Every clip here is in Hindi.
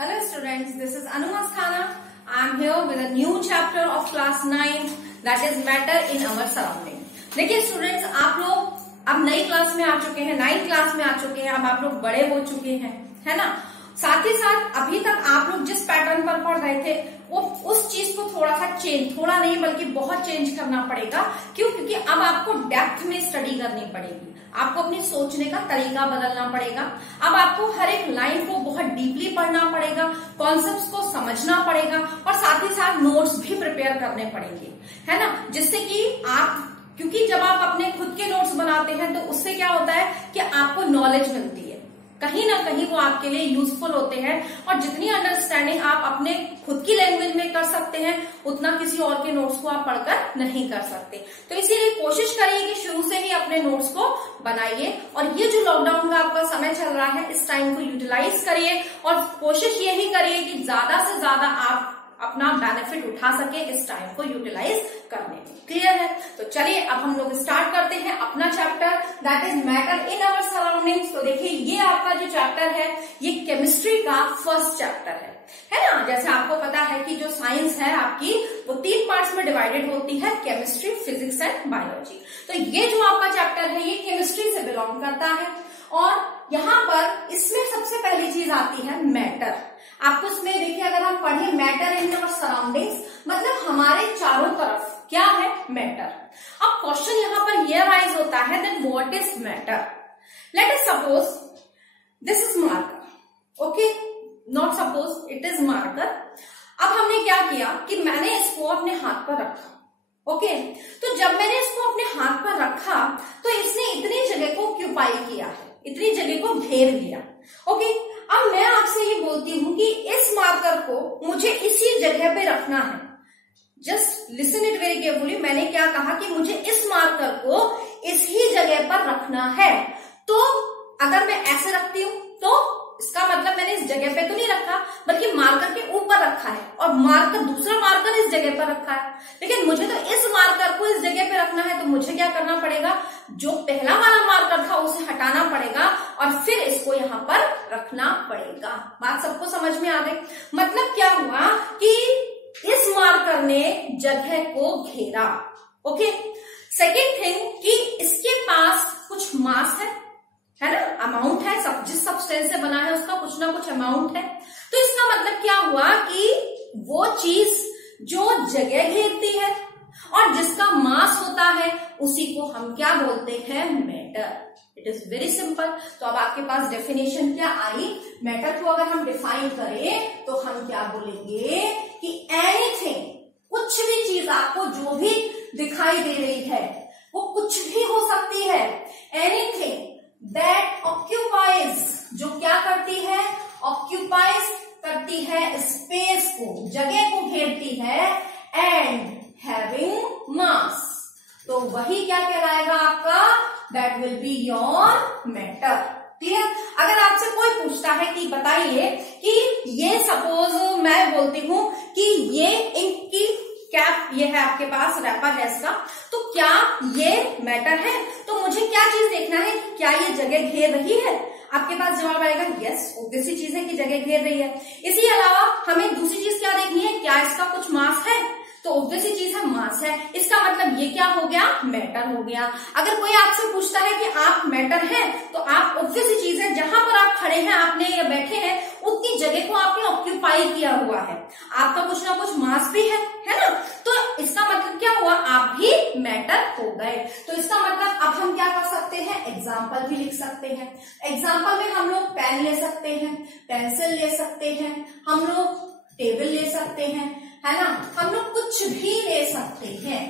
Hello students, this is Anu Asthana. I am here with a new chapter of class 9 that is matter in our surrounding. देखिए स्टूडेंट्स, आप लोग अब नई क्लास में आ चुके हैं, 9th क्लास में आ चुके हैं, अब आप लोग बड़े हो चुके हैं, है ना। साथ ही साथ अभी तक आप लोग जिस पैटर्न पर पढ़ रहे थे वो उस चीज को थोड़ा सा चेंज, थोड़ा नहीं बल्कि बहुत चेंज करना पड़ेगा। क्यों? क्योंकि अब आपको डेप्थ में स्टडी करनी पड़ेगी, आपको अपनी सोचने का तरीका बदलना पड़ेगा। अब आपको हर एक लाइन को बहुत डीपली पढ़ना पड़ेगा, कॉन्सेप्ट्स को समझना पड़ेगा और साथ ही साथ नोट्स भी प्रिपेयर करने पड़ेंगे, है ना। जिससे कि आप, क्योंकि जब आप अपने खुद के नोट्स बनाते हैं तो उससे क्या होता है कि आपको नॉलेज मिलती है, कहीं ना कहीं वो आपके लिए यूजफुल होते हैं। और जितनी अंडरस्टैंडिंग आप अपने खुद की लैंग्वेज में कर सकते हैं उतना किसी और के नोट्स को आप पढ़कर नहीं कर सकते। तो इसीलिए कोशिश करिए कि शुरू से ही अपने नोट्स को बनाइए और ये जो लॉकडाउन का आपका समय चल रहा है इस टाइम को यूटिलाइज करिए और कोशिश यही करिए कि ज्यादा से ज्यादा आप अपना बेनिफिट उठा सके इस टाइम को यूटिलाइज करने में। क्लियर है? तो चलिए अब हम लोग स्टार्ट करते हैं अपना chapter that is matter in our surroundings. तो देखिए ये आपका जो चैप्टर है ये केमिस्ट्री का फर्स्ट चैप्टर है ना। जैसे आपको पता है कि जो साइंस है आपकी वो 3 पार्ट्स में डिवाइडेड होती है, केमिस्ट्री, फिजिक्स एंड बायोलॉजी। तो ये जो आपका चैप्टर है ये केमिस्ट्री से बिलोंग करता है और यहाँ पर इसमें सबसे पहली चीज आती है मैटर। आपको इसमें देखिए अगर हम पढ़े मैटर इन आवर सराउंडिंग्स मतलब हमारे चारों तरफ क्या है मैटर। अब क्वेश्चन यहाँ पर ये राइज होता है that what is matter. Let us suppose this is marker, okay, not suppose, it is marker. अब हमने क्या किया कि मैंने इसको अपने हाथ पर रखा, ओके। तो जब मैंने इसको अपने हाथ पर रखा तो इसने इतनी जगह को ऑक्यूपाई किया है, इतनी जगह को घेर लिया, ओके। अब मैं आपसे ये बोलती हूं कि इस मार्कर को मुझे इसी जगह पे रखना है। Just listen it very carefully. मैंने क्या कहा कि मुझे इस मार्कर को इसी जगह पर रखना है। तो अगर मैं ऐसे रखती हूं तो इसका मतलब मैंने इस जगह पे तो नहीं रखा बल्कि मार्कर के ऊपर रखा है और मार्कर, दूसरा मार्कर इस जगह पर रखा है। लेकिन मुझे तो इस मार्कर को इस जगह पे रखना है तो मुझे क्या करना पड़ेगा, जो पहला वाला मार्कर था उसे हटाना पड़ेगा और फिर इसको यहाँ पर रखना पड़ेगा। बात सबको समझ में आ गई? मतलब क्या हुआ कि इस मार्कर ने जगह को घेरा, ओके। सेकेंड थिंग कि इसके पास कुछ मास है ना, अमाउंट है, सब जिस सब्सटेंस से बना है उसका कुछ ना कुछ अमाउंट है। तो इसका मतलब क्या हुआ कि वो चीज जो जगह घेरती है और जिसका मास होता है उसी को हम क्या बोलते हैं, matter. It is very simple. तो अब आपके पास डेफिनेशन क्या आई, मैटर को अगर हम डिफाइन करें तो हम क्या बोलेंगे कि एनीथिंग, कुछ भी चीज आपको जो भी दिखाई दे रही है वो कुछ भी हो सकती है। एनीथिंग दैट ऑक्यूपाइज, जो क्या करती है, ऑक्यूपाइज करती है स्पेस को, जगह को घेरती है, एंड हैविंग मास, तो वही क्या कहलाएगा आपका, that will be your matter. Clear? अगर आपसे कोई पूछता है कि बताइए कि ये सपोज मैं बोलती हूं कि ये इंक की कैप, ये है आपके पास, रैपर है इसका, तो क्या ये मैटर है? तो मुझे क्या चीज देखना है, क्या ये जगह घेर रही है? आपके पास जवाब आएगा यस, ऑब्वियस सी चीज है कि जगह घेर रही है। इसी अलावा हमें दूसरी चीज क्या देखनी है, क्या इसका कुछ मास है? तो ऑब्वियस सी चीज है, मास है। इसका मतलब ये क्या हो गया, मैटर हो गया। अगर कोई आपसे पूछता है कि आप मैटर हैं तो आप, ऑब्वियस सी चीज है, जहां पर आप खड़े हैं आपने या बैठे हैं उतनी जगह को आपने ऑक्यूपाई किया हुआ है, आपका कुछ ना कुछ मास भी है ना। तो इसका मतलब क्या हुआ, आप भी मैटर हो गए। तो इसका मतलब अब हम क्या कर सकते हैं, एग्जाम्पल भी लिख सकते हैं। एग्जाम्पल में हम लोग पेन ले सकते हैं, पेंसिल ले सकते हैं, हम लोग टेबल ले सकते हैं, है ना, हम लोग कुछ भी ले सकते हैं।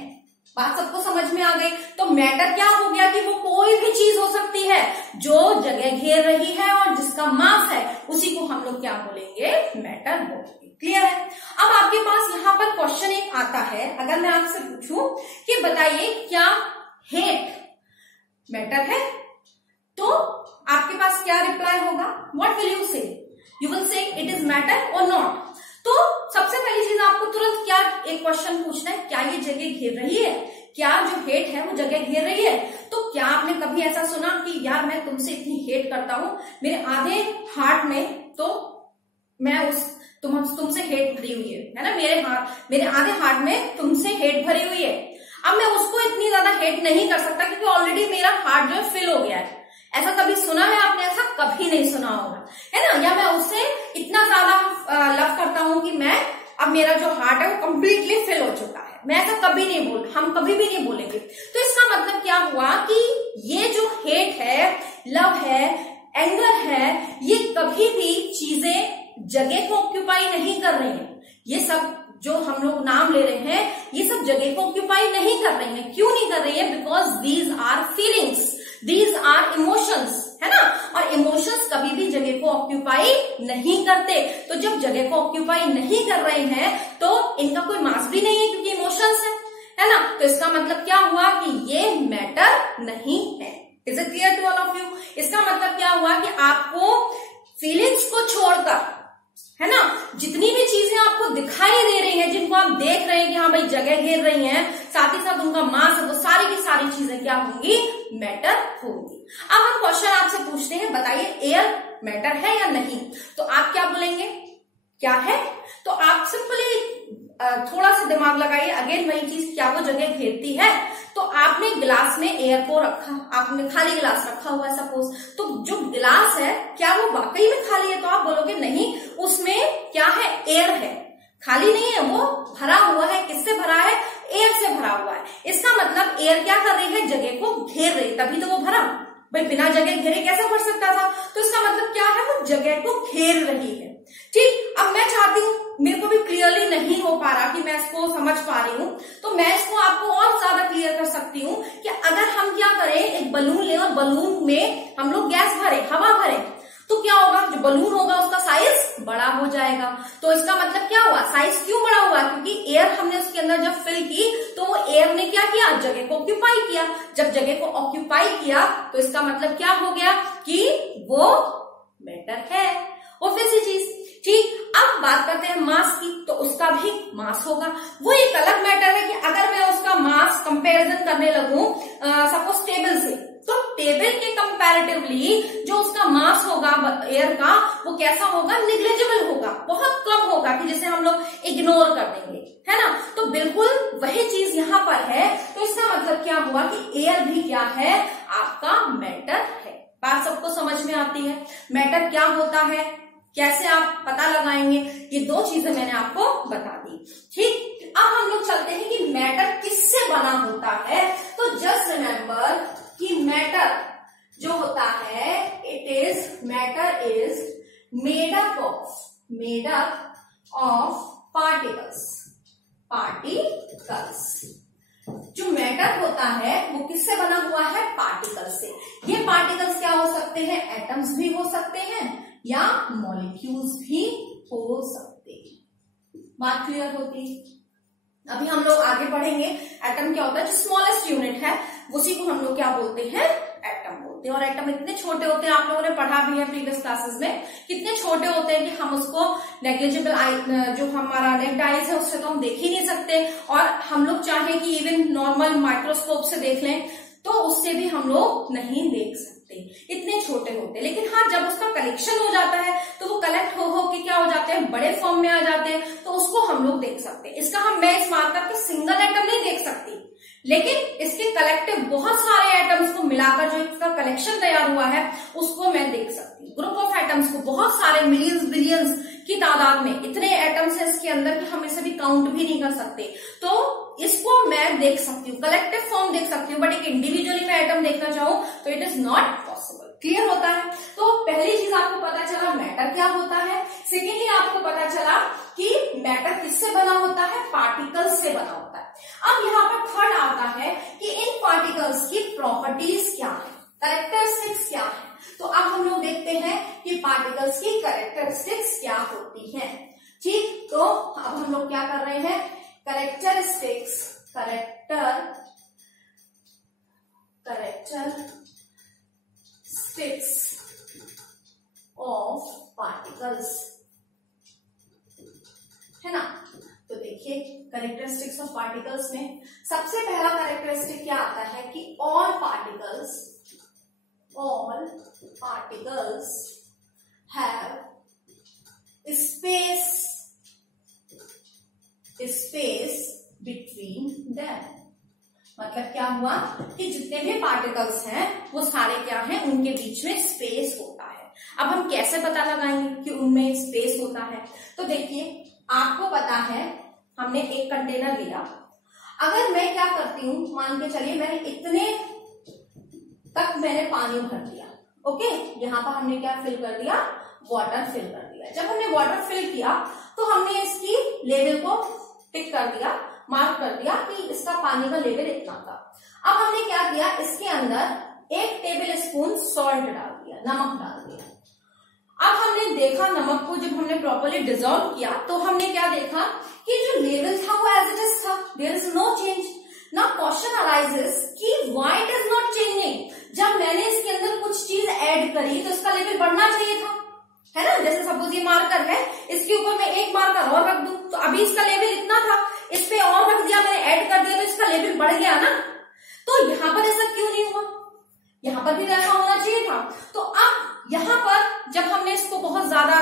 बात सबको समझ में आ गई? तो मैटर क्या हो गया कि वो कोई भी चीज हो सकती है जो जगह घेर रही है और जिसका मास है उसी को हम लोग क्या बोलेंगे, मैटर बोलेंगे। क्लियर है? अब आपके पास यहाँ पर क्वेश्चन एक आता है, अगर मैं आपसे पूछूं कि बताइए क्या हेट मैटर है, तो आपके पास क्या रिप्लाई होगा, व्हाट विल यू से? You will say it is matter और नॉट। तो सबसे पहली चीज आपको तुरंत क्या एक क्वेश्चन पूछना है, क्या ये जगह घेर रही है, क्या जो हेट है वो जगह घेर रही है? तो क्या आपने कभी ऐसा सुना कि यार मैं तुमसे इतनी हेट करता हूं, मेरे आधे हार्ट में तो तुमसे हेट भरी हुई है ना, मेरे आधे हार्ट में तुमसे हेट भरी हुई है। अब मैं उसको इतनी ज्यादा हेट नहीं कर सकता क्योंकि ऑलरेडी मेरा हार्ट जो है फिल हो गया है। ऐसा कभी सुना है आपने? ऐसा कभी नहीं सुना होगा, है ना। या मैं उससे इतना ज्यादा लव करता हूं कि अब मेरा जो हार्ट है वो कंप्लीटली फिल हो चुका है। मैं ऐसा कभी नहीं हम कभी भी नहीं बोलेंगे। तो इसका मतलब क्या हुआ कि ये जो हेट है, लव है, एंगर है, ये कभी भी चीजें जगह को ऑक्यूपाई नहीं कर रही हैं। ये सब जो हम लोग नाम ले रहे हैं, ये सब जगह को ऑक्यूपाई नहीं कर रही हैं। क्यों नहीं कर रही है? Because these are feelings, these are emotions, है ना। और इमोशंस कभी भी जगह को ऑक्यूपाई नहीं करते। तो जब जगह को ऑक्यूपाई नहीं कर रहे हैं तो इनका कोई मास भी नहीं है क्योंकि इमोशंस है ना। तो इसका मतलब क्या हुआ कि ये मैटर नहीं है। Is it clear to all of you? इसका मतलब क्या हुआ कि आपको फीलिंग्स को छोड़कर, है ना, जितनी भी चीजें आपको दिखाई दे रही हैं, जिनको आप देख रहे हैं कि हाँ भाई जगह घेर रही हैं, साथ ही साथ उनका मास है, वो सारी की सारी चीजें क्या होंगी? मैटर होंगी। अब हम क्वेश्चन आपसे पूछते हैं, बताइए एयर मैटर है या नहीं? तो आप क्या बोलेंगे? क्या है? तो आप सिंपली थोड़ा सा दिमाग लगाइए। अगेन वही चीज, क्या वो जगह घेरती है? तो आपने गिलास में एयर को रखा, आपने खाली गिलास रखा हुआ है सपोज, तो जो गिलास है क्या वो वाकई में खाली है? तो आप बोलोगे नहीं, उसमें क्या है? एयर है, खाली नहीं है, वो भरा हुआ है। किससे भरा है? एयर से भरा हुआ है। इसका मतलब एयर क्या कर रही है? जगह को घेर रही, तभी तो वो भरा। भाई बिना जगह घेरे कैसे भर सकता था? तो इसका मतलब क्या है? वो जगह को घेर रही है। ठीक, अब मैं चाहती हूं, मेरे को भी क्लियरली नहीं हो पा रहा कि मैं इसको समझ पा रही हूं, तो मैं इसको आपको और ज्यादा क्लियर कर सकती हूं कि अगर हम क्या करें, एक बलून लें और बलून में हम लोग गैस भरे, हवा भरे, तो क्या होगा? जो बलून होगा उसका साइज बड़ा हो जाएगा। तो इसका मतलब क्या हुआ? साइज क्यों बड़ा हुआ? क्योंकि एयर हमने उसके अंदर जब फिल की तो वो एयर ने क्या किया? जगह को ऑक्यूपाई किया। जब जगह को ऑक्यूपाई किया तो इसका मतलब क्या हो गया कि वो मैटर है। और फिर सी चीज, ठीक। अब बात करते हैं मास की, तो उसका भी मास होगा। वो एक अलग मैटर है कि अगर मैं उसका मास कंपैरिजन करने लगूं सपोज टेबल से, तो टेबल के कंपैरेटिवली जो उसका मास होगा एयर का, वो कैसा होगा? निग्लिजिबल होगा, बहुत कम होगा कि जिसे हम लोग इग्नोर कर देंगे, है ना। तो बिल्कुल वही चीज यहाँ पर है। तो इसका मतलब क्या हुआ कि एयर भी क्या है? आपका मैटर है। बात सबको समझ में आती है? मैटर क्या होता है, कैसे आप पता लगाएंगे, ये दो चीजें मैंने आपको बता दी। ठीक, अब हम लोग चलते हैं कि मैटर किससे बना होता है। तो जस्ट रिमेंबर कि मैटर जो होता है, matter is made up of particles. जो मैटर होता है वो किससे बना हुआ है? पार्टिकल्स से। ये पार्टिकल्स क्या हो सकते हैं? एटम्स भी हो सकते हैं या मॉलिक्यूल्स भी हो सकते हैं। बात क्लियर होती है? अभी हम लोग आगे बढ़ेंगे। एटम क्या होता है? जो स्मॉलेस्ट यूनिट है उसी को हम लोग क्या बोलते हैं? एटम बोलते हैं। और एटम इतने छोटे होते हैं, आप लोगों ने पढ़ा भी है प्रीवियस क्लासेस में, कितने छोटे होते हैं कि हम उसको नेग्लिजिबल जो हमारा नेक्ड आइज है उससे तो हम देख ही नहीं सकते। और हम लोग चाहे कि इवन नॉर्मल माइक्रोस्कोप से देख लें तो उससे भी हम लोग नहीं देख सकते, इतने छोटे होते हैं। लेकिन हाँ, जब उसका कलेक्शन हो जाता है तो वो कलेक्ट हो के क्या हो जाते हैं? बड़े फॉर्म में आ जाते हैं, तो उसको हम लोग देख सकते हैं। इसका मैं इस मार्कर पे सिंगल एटम नहीं देख सकती, लेकिन इसके कलेक्टिव बहुत सारे एटम्स को मिलाकर जो इसका कलेक्शन तैयार हुआ है उसको मैं देख सकती हूँ। ग्रुप ऑफ एटम्स को, बहुत सारे मिलियंस बिलियंस की तादाद में इतने एटम्स है इसके अंदर कि हम इसे भी काउंट भी नहीं कर सकते, तो इसको मैं देख सकती हूँ, कलेक्टिव फॉर्म देख सकती हूँ। बट एक इंडिविजुअली मैं एटम देखना चाहूँ तो it is not possible. Clear होता है? तो पहली चीज आपको पता चला मैटर क्या होता है। सेकेंडली आपको पता चला कि मैटर किससे बना होता है? पार्टिकल्स से बना होता है। अब यहाँ पर थर्ड आता है कि इन पार्टिकल्स की प्रॉपर्टीज क्या है, कैरेक्टरिस्टिक्स क्या है। तो अब हम लोग देखते हैं कि पार्टिकल्स की कैरेक्टरिस्टिक्स क्या होती हैं। ठीक, तो अब हम लोग क्या कर रहे हैं? कैरेक्टरिस्टिक्स ऑफ पार्टिकल्स, है ना। तो देखिए कैरेक्टरिस्टिक्स ऑफ पार्टिकल्स में सबसे पहला कैरेक्टरिस्टिक क्या आता है कि all particles have space between them. मतलब क्या हुआ कि जितने भी पार्टिकल्स हैं वो सारे क्या हैं, उनके बीच में स्पेस होता है। अब हम कैसे पता लगाएंगे कि उनमें स्पेस होता है? तो देखिए, आपको पता है, हमने एक कंटेनर लिया, अगर मैं क्या करती हूं, मान के चलिए मैंने इतने तक मैंने पानी भर दिया, ओके, यहां पर हमने क्या फिल कर दिया, वाटर फिल कर दिया। जब हमने वाटर फिल किया तो हमने इसकी लेवल को टिक कर दिया, मार्क कर दिया कि इसका पानी का लेवल इतना था। अब हमने क्या किया, इसके अंदर 1 टेबल स्पून सॉल्ट डाल दिया, नमक डाल दिया। अब हमने देखा नमक को जब हमने प्रॉपर्ली डिसॉल्व किया तो हमने क्या देखा कि जो लेवल था वो एज इट इज था, there is no change. Now question arises कि why it is not changing. जब मैंने इसके अंदर कुछ चीज ऐड करी तो इसका लेवल बढ़ना चाहिए था, है ना। जैसे सपोज ये मार्कर है, इसके ऊपर मैं एक मार्कर और रख दूं तो अभी इसका लेवल इतना था, इस पे और रख दिया, मैंने ऐड कर दिया तो इसका लेवल बढ़ गया ना। तो यहां पर ऐसा क्यों नहीं हुआ, यहां पर भी ऐसा होना चाहिए था। तो अब यहां पर जब हमने इसको बहुत ज्यादा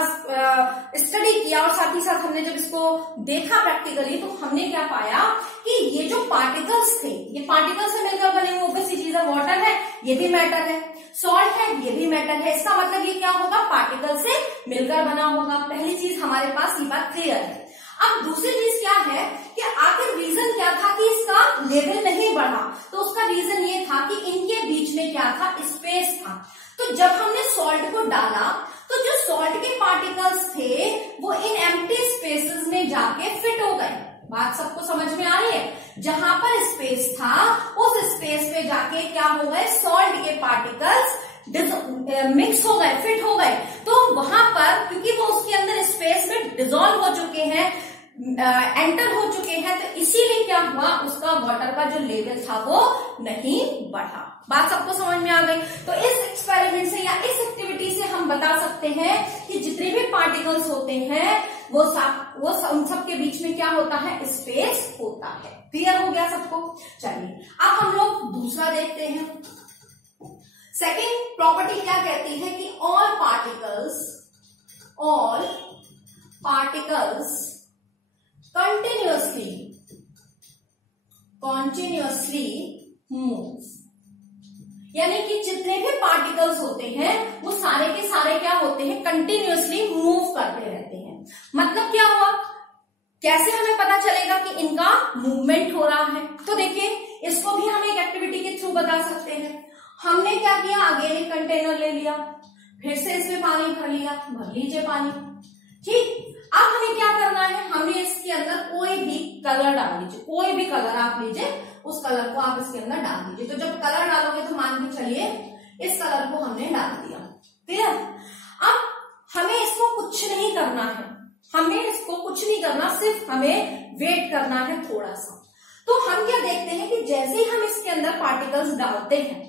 स्टडी किया और साथ ही साथ हमने जब इसको देखा प्रैक्टिकली, तो हमने क्या पाया कि ये जो पार्टिकल्स थे, ये पार्टिकल्स से मिलकर बने हुए सी चीज है। वाटर है, ये भी मैटर है, सॉल्ट है, ये भी मैटर है। इसका मतलब ये क्या होगा, पार्टिकल से मिलकर बना होगा। पहली चीज हमारे पास ये बात क्लियर है। अब दूसरी चीज क्या है कि आखिर रीजन क्या था कि इसका लेवल नहीं बढ़ा, तो उसका रीजन ये था कि इनके बीच में क्या था, स्पेस था। तो जब हमने सॉल्ट को डाला तो जो सॉल्ट के पार्टिकल्स थे वो इन एम्प्टी स्पेसेस में जाके फिट हो गए। बात सबको समझ में आ रही है? जहां पर स्पेस था उस स्पेस पे जाके क्या हो गए, सॉल्ट के पार्टिकल्स मिक्स हो गए, फिट हो गए। तो वहां पर क्योंकि वो उसके अंदर स्पेस में डिसॉल्व हो चुके हैं, एंटर हो चुके हैं, तो इसीलिए क्या हुआ, उसका वाटर का जो लेवल था वो नहीं बढ़ा। बात सबको समझ में आ गई? तो इस एक्सपेरिमेंट से या इस एक्टिविटी से हम बता सकते हैं कि जितने भी पार्टिकल्स होते हैं वो उन सब के बीच में क्या होता है, स्पेस होता है। क्लियर हो गया सबको? चलिए अब हम लोग दूसरा देखते हैं। सेकेंड प्रॉपर्टी क्या कहती है कि ऑल पार्टिकल्स continuously मूव। यानी कि जितने भी पार्टिकल्स होते हैं वो सारे के सारे क्या होते हैं, कंटिन्यूअसली मूव करते रहते हैं। मतलब क्या हुआ, कैसे हमें पता चलेगा कि इनका मूवमेंट हो रहा है? तो देखिए, इसको भी हम एक एक्टिविटी के थ्रू बता सकते हैं। हमने क्या किया, आगे एक कंटेनर ले लिया, फिर से इसमें पानी भर लिया, भर लीजिए पानी, ठीक। अब हमें क्या करना है, हमें इसके अंदर कोई भी कलर डाल दीजिए, कोई भी कलर आप लीजिए, उस कलर को आप इसके अंदर डाल दीजिए। तो जब कलर डालोगे तो मान के चलिए इस कलर को हमने डाल दिया, क्लियर। अब हमें इसको कुछ नहीं करना है, हमें इसको कुछ नहीं करना, सिर्फ हमें वेट करना है थोड़ा सा। तो हम क्या देखते हैं कि जैसे ही हम इसके अंदर पार्टिकल्स डालते हैं,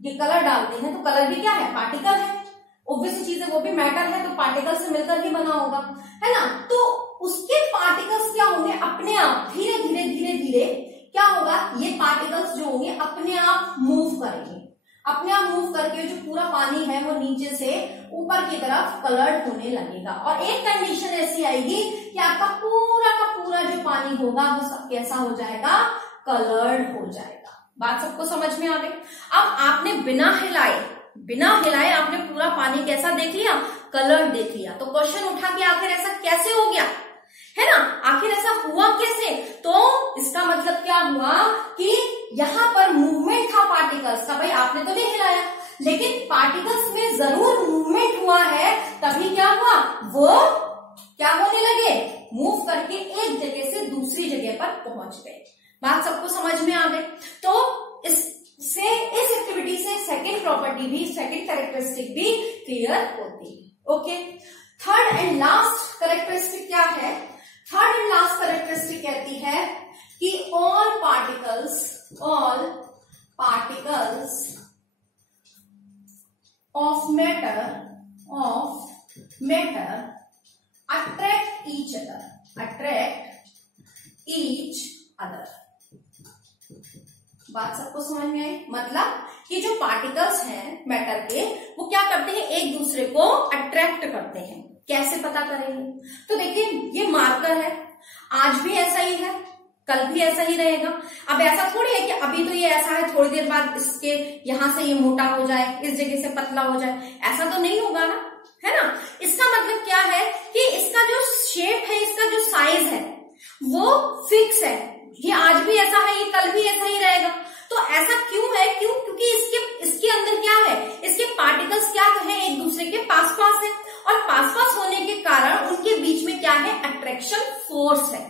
ये कलर डालते हैं, तो कलर भी क्या है, पार्टिकल है, ऑब्वियस चीज है, वो भी मैटर है, तो पार्टिकल से मिलकर ही बना होगा, है ना। तो उसके पार्टिकल्स क्या होंगे, अपने आप धीरे धीरे धीरे धीरे क्या होगा, ये पार्टिकल्स जो होंगे अपने आप मूव करेंगे। अपने आप मूव करके जो पूरा पानी है वो नीचे से ऊपर की तरफ कलर्ड होने लगेगा। और एक कंडीशन ऐसी आएगी कि आपका पूरा का पूरा जो पानी होगा वो सब कैसा हो जाएगा, कलर्ड हो जाएगा। बात सबको समझ में आ गई? अब आपने बिना हिलाए आपने पूरा पानी कैसा देख लिया, कलर्ड देख लिया। तो क्वेश्चन उठा कि आखिर ऐसा कैसे हो गया, है ना, आखिर ऐसा हुआ कैसे? तो इसका मतलब क्या हुआ कि यहां पर मूवमेंट था पार्टिकल्स का। भाई आपने तो नहीं हिलाया, लेकिन पार्टिकल्स में जरूर मूवमेंट हुआ है, तभी क्या हुआ, वो क्या होने लगे, मूव करके एक जगह से दूसरी जगह पर पहुंच गए। बात सबको समझ में आ गई? तो इस एक्टिविटी से सेकंड प्रॉपर्टी भी, सेकंड कैरेक्टरिस्टिक भी क्लियर होती है। Okay, third and last characteristic क्या है? थर्ड एंड लास्ट कैरेक्टरिस्टिक कहती है कि all particles of matter attract each other. बात सबको समझ में आई? मतलब कि जो पार्टिकल्स हैं मैटर के, वो क्या करते हैं, एक दूसरे को अट्रैक्ट करते हैं। कैसे पता करेंगे? तो देखिए, ये मार्कर है, आज भी ऐसा ही है, कल भी ऐसा ही रहेगा। अब ऐसा थोड़ी है कि अभी तो ये ऐसा है, थोड़ी देर बाद इसके यहां से ये मोटा हो जाए, इस जगह से पतला हो जाए, ऐसा तो नहीं होगा ना, है ना। इसका मतलब क्या है कि इसका जो शेप है, इसका जो साइज है वो फिक्स है। ये आज भी ऐसा है, ये कल भी ऐसा ही रहेगा। तो ऐसा क्यों है? क्योंकि इसके अंदर क्या है, इसके पार्टिकल्स क्या है, एक दूसरे के पास पास है, और पास पास होने के कारण उनके बीच में क्या है, अट्रैक्शन फोर्स है।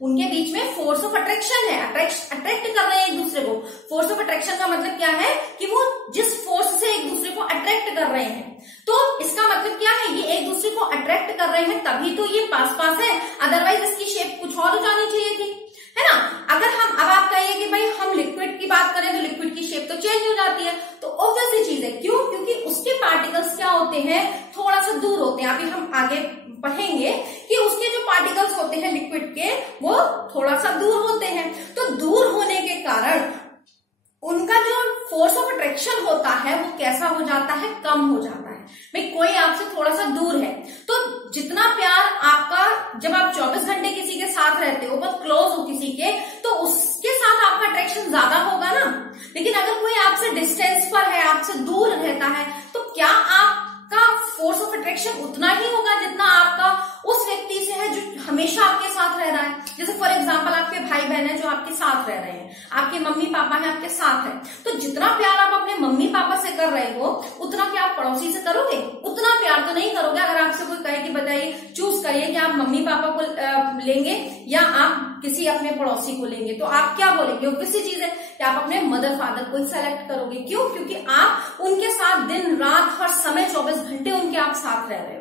उनके बीच में फोर्स ऑफ अट्रैक्शन है, अट्रैक्ट कर रहे हैं एक दूसरे को। फोर्स ऑफ अट्रैक्शन का मतलब क्या है कि वो जिस फोर्स से एक दूसरे को अट्रैक्ट कर रहे हैं, तो इसका मतलब क्या है, ये एक दूसरे को अट्रैक्ट कर रहे हैं तभी तो ये पास पास है, अदरवाइज इसकी शेप कुछ और हो जानी चाहिए थी, है ना। अगर हम अब आप कहिए कि भाई हम लिक्विड की बात करें तो लिक्विड की शेप तो चेंज हो जाती है, तो ऑब्वियसली चीज है। क्यों? क्योंकि उसके पार्टिकल्स क्या होते हैं, थोड़ा सा दूर होते हैं। अभी हम आगे पढ़ेंगे कि उसके जो पार्टिकल्स होते हैं लिक्विड के, वो थोड़ा सा दूर होते हैं। तो दूर होने के कारण उनका जो फोर्स ऑफ अट्रैक्शन होता है वो कैसा हो जाता है, कम हो जाता है। भाई कोई आपसे थोड़ा सा दूर है, तो जितना प्यार आपका, जब आप 24 घंटे किसी के साथ रहते हो, बहुत क्लोज हो किसी के, तो उसके साथ आपका अट्रैक्शन ज्यादा होगा ना। लेकिन अगर कोई आपसे डिस्टेंस पर है, आपसे दूर रहता है, तो क्या आपका फोर्स ऑफ अट्रैक्शन उतना ही होगा जितना आपका उस व्यक्ति से है जो हमेशा आपके साथ रह रहा है। जैसे फॉर एग्जांपल आपके भाई बहन है जो आपके साथ रह रहे हैं, आपके मम्मी पापा है आपके साथ है, तो जितना प्यार आप अपने मम्मी पापा से कर रहे हो उतना क्या आप पड़ोसी से करोगे? उतना प्यार तो नहीं करोगे। अगर आपसे कोई कहे कि बताइए, चूज करिए कि आप मम्मी पापा को लेंगे या आप किसी अपने पड़ोसी को लेंगे, तो आप क्या बोलेंगे? किसी चीज है कि आप अपने मदर फादर को ही सेलेक्ट करोगे। क्यों? क्योंकि आप उनके साथ दिन रात हर समय 24 घंटे उनके आप साथ रह रहे हो,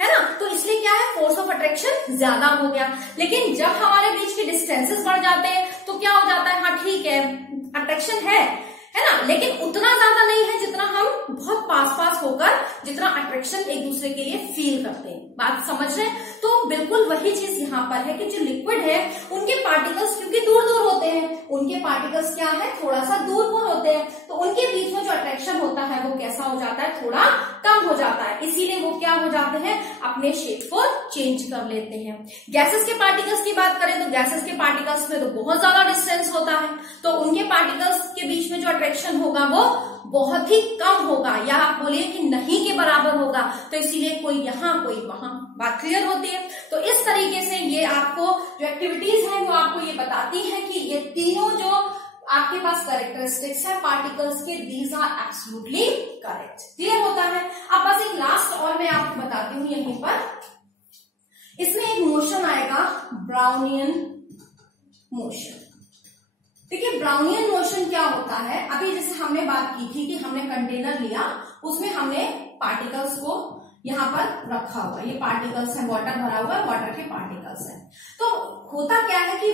है ना। तो इसलिए क्या है, फोर्स ऑफ अट्रैक्शन ज्यादा हो गया। लेकिन जब हमारे बीच के डिस्टेंसेस बढ़ जाते हैं तो क्या हो जाता है, हाँ ठीक है अट्रैक्शन है ना, लेकिन उतना ज्यादा नहीं है जितना हम बहुत पास पास होकर जितना अट्रैक्शन एक दूसरे के लिए फील करते हैं। बात समझ रहे हैं? तो बिल्कुल वही चीज यहाँ पर है कि जो लिक्विड है उनके पार्टिकल्स क्योंकि दूर दूर होते हैं, उनके पार्टिकल्स क्या है, थोड़ा सा दूर दूर होते हैं, तो उनके बीच में जो अट्रैक्शन होता है वो कैसा हो जाता है, थोड़ा कम हो जाता है। इसीलिए वो क्या हो जाते हैं, अपने शेप को चेंज कर लेते हैं। गैसेस के पार्टिकल्स की बात करें तो गैसेस के पार्टिकल्स में तो बहुत ज्यादा डिस्टेंस होता है, तो उनके पार्टिकल्स के बीच में जो अट्रैक्शन होगा वो बहुत ही कम होगा, या आप बोलिए कि नहीं के बराबर होगा। तो इसीलिए कोई यहाँ कोई वहां। बात क्लियर होती है? तो इस तरीके से ये आपको जो एक्टिविटीज है वो आपको ये बताती है कि ये तीनों जो आपके पास कैरेक्टरिस्टिक्स है पार्टिकल्स के, these are absolutely correct. Clear होता है? अब बस एक लास्ट और मैं आपको बताती हूँ यहीं पर। इसमें एक मोशन आएगा ब्राउनियन मोशन। देखिए ब्राउनियन मोशन क्या होता है, अभी जैसे हमने बात की थी कि हमने कंटेनर लिया, उसमें हमने पार्टिकल्स को यहाँ पर रखा हुआ, ये पार्टिकल्स है, वाटर भरा हुआ है, वाटर के पार्टिकल्स है। तो होता क्या है कि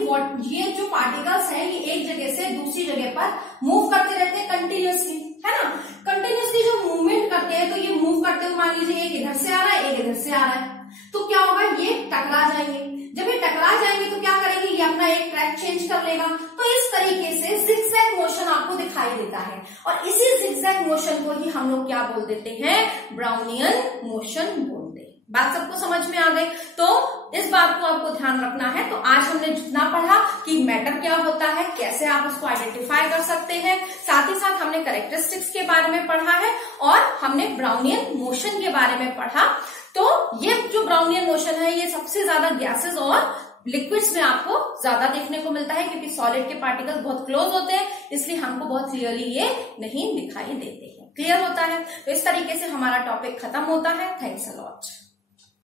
ये जो पार्टिकल्स हैं ये एक जगह से दूसरी जगह पर मूव करते रहते हैं कंटिन्यूअसली, है ना। कंटिन्यूअसली जो मूवमेंट करते हैं, तो ये मूव करते हुए मान लीजिए एक इधर से आ रहा है, एक इधर से आ रहा है, तो क्या होगा, ये टकरा जाएंगे। जब ये टकरा जाएंगे तो क्या करेंगे, ये अपना एक ट्रैक चेंज कर लेगा। तो इस तरीके से जिगजैग मोशन आपको दिखाई देता है, और इसी जिगजैग मोशन को ही हम लोग क्या बोल देते हैं, ब्राउनियन मोशन बोलते हैं। बात सबको समझ में आ गई? तो इस बात को आपको ध्यान रखना है। तो आज हमने जितना पढ़ा कि मैटर क्या होता है, कैसे आप उसको आइडेंटिफाई कर सकते हैं, साथ ही साथ हमने कैरेक्टरिस्टिक्स के बारे में पढ़ा है और हमने ब्राउनियन मोशन के बारे में पढ़ा। तो ये जो ब्राउनियन मोशन है ये सबसे ज्यादा गैसेस और लिक्विड्स में आपको ज्यादा देखने को मिलता है, क्योंकि सॉलिड के पार्टिकल्स बहुत क्लोज होते हैं, इसलिए हमको बहुत क्लियरली ये नहीं दिखाई देते हैं। क्लियर होता है? तो इस तरीके से हमारा टॉपिक खत्म होता है। Thanks a lot.